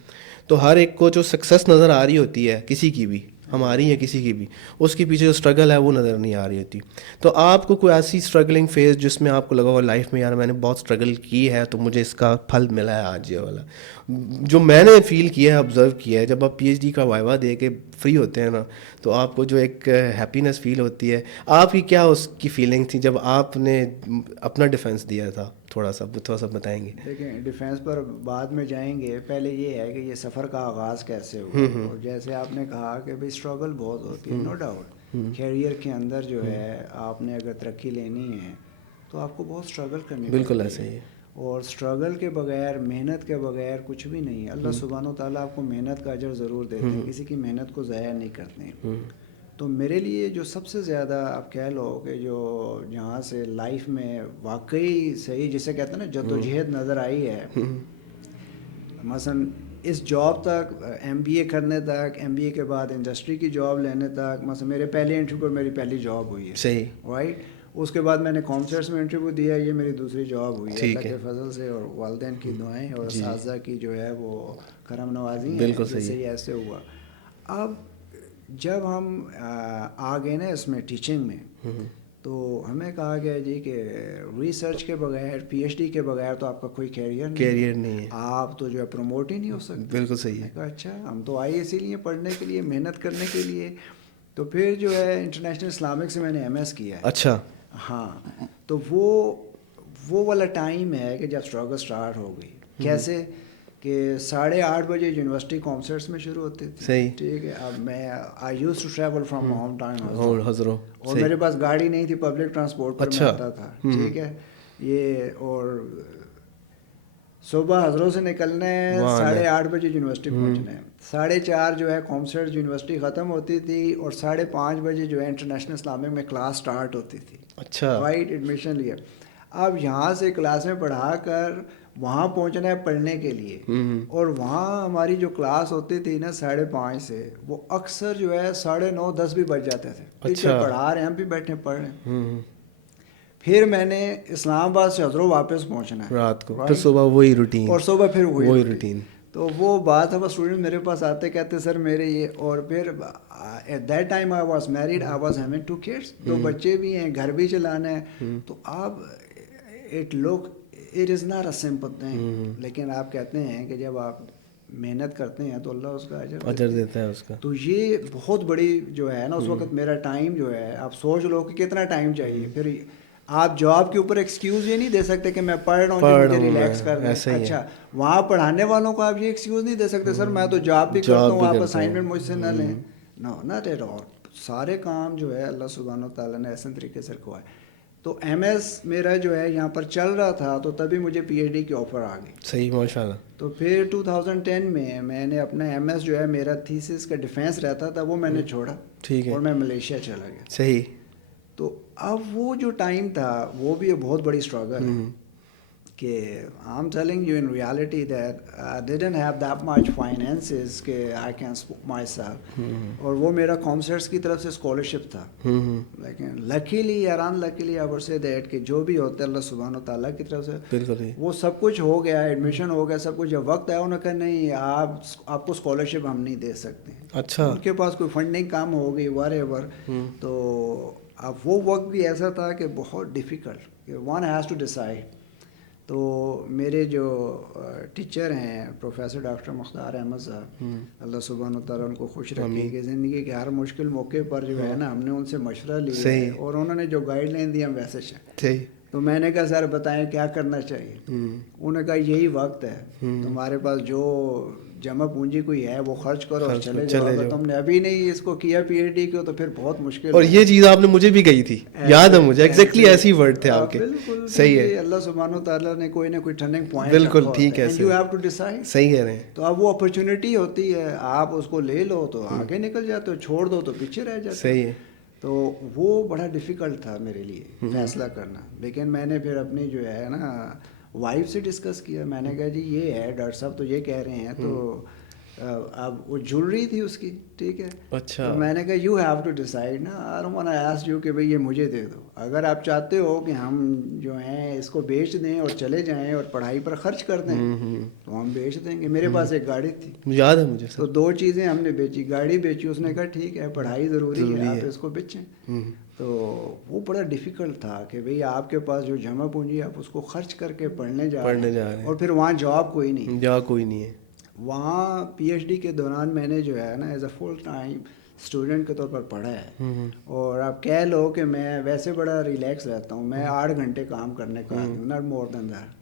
تو ہر ایک کو جو سکسیس نظر آ رہی ہوتی ہے, کسی کی بھی, ہماری یا کسی کی بھی, اس کے پیچھے جو اسٹرگل ہے وہ نظر نہیں آ رہی ہوتی. تو آپ کو کوئی ایسی اسٹرگلنگ فیز جس میں آپ کو لگا ہوا لائف میں یار میں نے بہت اسٹرگل کی ہے تو مجھے اس کا پھل ملا ہے آج یہ والا, جو میں نے فیل کیا ہے, آبزرو کیا ہے, جب آپ پی ایچ ڈی کا وائوا دے کے فری ہوتے ہیں نا, تو آپ کو جو ایک ہیپینس فیل ہوتی ہے, آپ کی کیا اس کی فیلنگ تھی جب آپ نے اپنا ڈیفینس دیا تھا؟ تھوڑا سا بتائیں گے. دیکھیں, ڈیفینس پر بعد میں جائیں گے, پہلے یہ ہے کہ یہ سفر کا آغاز کیسے ہوا. اور جیسے آپ نے کہا کہ بھائی اسٹرگل بہت ہوتی ہے, نو ڈاؤٹ. کیریئر کے اندر جو ہے آپ نے اگر ترقی لینی ہے تو آپ کو بہت اسٹرگل کرنی پڑے گی. بالکل ایسے ہی. اور اسٹرگل کے بغیر, محنت کے بغیر کچھ بھی نہیں ہے. اللہ سبحانہ و تعالیٰ آپ کو محنت کا اجر ضرور دیتے ہیں, کسی کی محنت کو ضائع نہیں کرتے. تو میرے لیے جو سب سے زیادہ آپ کہہ لو کہ جو جہاں سے لائف میں واقعی صحیح جسے کہتے ہیں نا جدوجہد نظر آئی ہے, مثلا اس جاب تک, ایم بی اے کرنے تک, ایم بی اے کے بعد انڈسٹری کی جاب لینے تک. مثلا میرے پہلے انٹرویو پر میری پہلی جاب ہوئی ہے, صحیح رائٹ. اس کے بعد میں نے کانسرٹس میں انٹرویو دیا, یہ میری دوسری جاب ہوئی ہے, اللہ کے فضل سے اور والدین کی دعائیں اور اساتذہ کی جو ہے وہ کرم نوازی ہیں, جیسے ہی ایسے ہوا. اب جب ہم آ گئے نا اس میں ٹیچنگ میں تو ہمیں کہا گیا جی کہ ریسرچ کے بغیر پی ایچ ڈی کے بغیر تو آپ کا کوئی کیریئر نہیں ہے, آپ تو جو ہے پروموٹ ہی نہیں ہو سکتے. بالکل صحیح ہے. کہا اچھا, ہم تو آئے اسی لیے پڑھنے کے لیے, محنت کرنے کے لیے. تو پھر جو ہے انٹرنیشنل اسلامک سے میں نے ایم ایس کیا ہے. اچھا. ہاں, تو وہ والا ٹائم ہے کہ جب اسٹرگل اسٹارٹ ہو گئی. کیسے کہ 8:30 بجے یونیورسٹی کانسرٹس میں شروع ہوتے تھے. صحیح. ٹھیک ہے, اب میں I use to travel from home town Hazro, اور میرے پاس گاڑی نہیں تھی, پبلک ٹرانسپورٹ پر میں آتا تھا. ٹھیک ہے, یہ اور صبح حضروں سے نکلنا ہے, 8:30 بجے یونیورسٹی پہنچنا ہے. 4:30 جو ہے کانسرٹ یونیورسٹی ختم ہوتی تھی اور 5:30 بجے جو ہے انٹرنیشنل اسلامک میں کلاس سٹارٹ ہوتی تھی. اچھا. رائٹ, ایڈمیشن لیا. اب یہاں سے کلاس میں پڑھا کر وہاں پہنچنا ہے پڑھنے کے لیے, اور وہاں ہماری جو کلاس ہوتی تھی نا 5:30 سے, وہ اکثر جو ہے 9:30 10 بھی بج جاتے تھے. ٹیچر پڑھا رہے ہیں, ہم بھی بیٹھے پڑھ رہے ہیں. پھر میں نے اسلام آباد سے حضروں واپس پہنچنا ہے رات کو, پھر صبح وہی روٹین, اور صبح پھر وہی روٹین. تو وہ بات ہے, وہ اسٹوڈنٹ میرے پاس آتے کہتے سر میرے یہ, اور پھر at that time I was married, I was having 2 kids, 2 بچے بھی ہیں, گھر بھی چلانا ہے. تو آپ it is not a simple thing. لیکن آپ کہتے ہیں کہ جب آپ محنت کرتے ہیں تو اللہ اس کا اجر دیتا ہے اس کا. تو یہ بہت بڑی جو ہے نا, اس وقت میرا ٹائم جو ہے, آپ سوچ لو کہ کتنا ٹائم چاہیے. پھر آپ جاب کے اوپر ایکسکیوز یہ نہیں دے سکتے کہ میں پڑھ رہا ہوں جو مجھے ریلیکس کرنا ہے. اچھا, وہاں پڑھانے والوں کو آپ یہ ایکسکیوز نہیں دے سکتے سر میں تو جاب بھی کرتا ہوں, آپ اسائنمنٹ مجھ سے نہ لیں. نو, ناٹ ایٹ آل. سارے کام جو ہے اللہ سبحانہ و تعالیٰ نے ایسے طریقے سے رکھوا ہے. تو ایم ایس میرا جو ہے یہاں پر چل رہا تھا, تو تبھی مجھے پی ایچ ڈی کی آفر آ گئی. صحیح, ماشاء اللہ. تو پھر 2010 میں نے اپنا ایم ایس جو ہے, میرا تھیسس کا ڈیفینس رہتا تھا, وہ میں نے چھوڑا. ٹھیک ہے. اور میں ملیشیا چلا گیا. صحیح. تو اب وہ جو ٹائم تھا وہ بھی ایک بہت بڑی اسٹرگل ہے کہ I am telling you in reality that I didn't have that much finances کہ I can support myself. اور وہ میرا کانسرٹس کی طرف سے اسکالرشپ تھا. لیکن لکیلی یا ان luckily I would say that کہ جو بھی ہوتا ہے اللہ سبحانہ و تعالیٰ کی طرف سے, وہ سب کچھ ہو گیا, ایڈمیشن ہو گیا, سب کچھ. جب وقت آیا انہوں نے کہا نہیں آپ کو اسکالرشپ ہم نہیں دے سکتے. اچھا. ان کے پاس کوئی فنڈنگ کم ہو گئی وار ایور. تو اب وہ وقت بھی ایسا تھا کہ بہت difficult, one has to decide. تو میرے جو ٹیچر ہیں پروفیسر ڈاکٹر مختار احمد صاحب, اللہ سبحانہ و تعالیٰ ان کو خوش رکھے کہ زندگی کے ہر مشکل موقع پر جو ہے نا, ہم نے ان سے مشورہ لیا ہے اور انہوں نے جو گائیڈ لائن دی ہم ویسے چلیں. تو میں نے کہا سر بتائیں کیا کرنا چاہیے. انہوں نے کہا یہی وقت ہے, تمہارے پاس جو جمع پونجی کوئی ہے وہ خرچ کرو اور چلے جاؤ. اگر تم نے ابھی نہیں اس کو کیا پی ایچ ڈی کو تو پھر بہت مشکل. اور یہ چیز آپ نے مجھے بھی کہی تھی, یاد ہے مجھے, ایگزیکٹلی ایسی ورڈ تھے آپ کے. بالکل صحیح ہے, اللہ سبحانہ و تعالیٰ نے کوئی نہ کوئی ٹرننگ پوائنٹ. بالکل ٹھیک ہے, یو ہیو ٹو ڈیسائڈ. صحیح کہہ رہے ہیں. تو اب وہ اپرچونیٹی ہوتی ہے, آپ اس کو لے لو تو آگے نکل جاتے ہو, چھوڑ دو تو پیچھے رہ جاتے. صحیح ہے. تو وہ بڑا ڈیفیکلٹ تھا میرے لیے فیصلہ کرنا. لیکن میں نے پھر اپنی جو ہے نا وائف سے ڈسکس کیا. میں نے کہا جی یہ ہے ڈاکٹر صاحب تو یہ کہہ رہے ہیں, تو اب وہ جولری تھی اس کی. ٹھیک ہے. اچھا. تو میں نے کہا یو ہیو ٹو ڈیسائڈ نا, I don't want to ask you کہ بھائی یہ مجھے دے دو. اگر آپ چاہتے ہو کہ ہم جو ہیں اس کو بیچ دیں اور چلے جائیں اور پڑھائی پر خرچ کر دیں تو ہم بیچ دیں گے. میرے پاس ایک گاڑی تھی, یاد ہے مجھے. تو 2 چیزیں ہم نے بیچی, گاڑی بیچی. اس نے کہا ٹھیک ہے پڑھائی ضروری ہے, آپ اس کو بیچیں. تو وہ بڑا ڈیفیکلٹ تھا کہ بھئی آپ کے پاس جو جمع پونجی آپ اس کو خرچ کر کے پڑھنے جا رہے ہیں, اور پھر وہاں جاب کوئی نہیں ہے. وہاں پی ایچ ڈی کے دوران میں نے جو ہے نا as a full time student کے طور پر پڑھا ہے. اور آپ کہہ لو کہ میں ویسے بڑا ریلیکس رہتا ہوں, میں 8 گھنٹے کام کرنے کا آدمی ہوں, ناٹ مور دین دیٹ.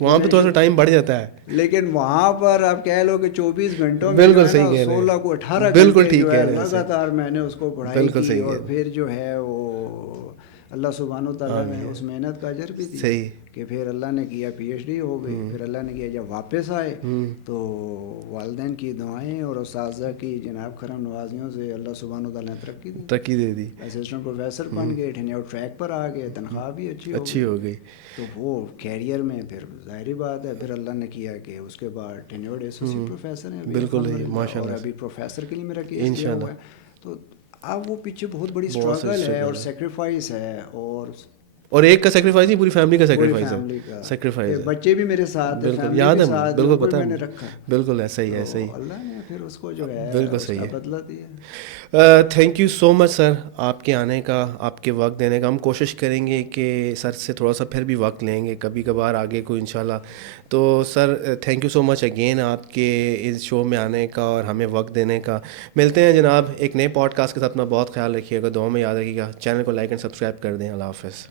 وہاں پہ تھوڑا سا ٹائم بڑھ جاتا ہے, لیکن وہاں پر آپ کہہ لو کہ 24 گھنٹوں میں بالکل صحیح کہہ رہے ہیں, 16 کو 18 گھنٹے جو ہے لگاتار میں نے اس کو پڑھائی کی. اور پھر جو ہے وہ اللہ سبحانہ و تعالیٰ نے اس محنت کا اجر بھی دیا کہ پھر اللہ نے کیا پی ایچ ڈی ہو گئی. پھر اللہ نے کیا جب واپس آئے تو والدین کی دعائیں اور اساتذہ کی جناب کرم نوازیوں سے اللہ سبحانہ و تعالیٰ نے ترقی دے دی. اسسٹنٹ پروفیسر بن گئے, ٹینیور ٹریک پر آ گئے, تنخواہ بھی اچھی ہو گئی. تو وہ کیریئر میں پھر ظاہری بات ہے پھر اللہ نے کیا کہ اس کے بعد ٹینیورڈ ایسوسیٹ پروفیسر ہیں. بالکل ماشاء اللہ. اور ابھی پروفیسر کے لیے میرا کیس کیا ہوا ہے. تو اب وہ پیچھے بہت بڑی اسٹرگل ہے اور سیکریفائس ہے. اور اور ایک کا سیکریفائز نہیں، پوری فیملی کا سیکریفائز فیملی ہے، کا سیکریفائز ہے. بچے بھی میرے ساتھ ہیں، بالکل فیملی یاد بھی ہے، ساتھ، بالکل کوئی پتہ میں نے ہے، رکھا، بالکل ایسا ہی ہے، ایسا ہی. تو اللہ نے پھر اس کو جو ہے بالکل اس صحیح کا ہے. بدلہ دیا. تھینک یو سو مچ سر آپ کے آنے کا، آپ کے وقت دینے کا. ہم کوشش کریں گے کہ سر سے تھوڑا سا پھر بھی وقت لیں گے کبھی کبھار آگے کو انشاءاللہ. تو سر thank you so much again آپ کے اس شو میں آنے کا اور ہمیں وقت دینے کا. ملتے ہیں جناب ایک نئے پوڈ کاسٹ کے ساتھ. اپنا بہت خیال رکھیے گا، دعاؤں میں یاد رکھیے گا. چینل کو لائک اینڈ سبسکرائب کر دیں. اللہ حافظ.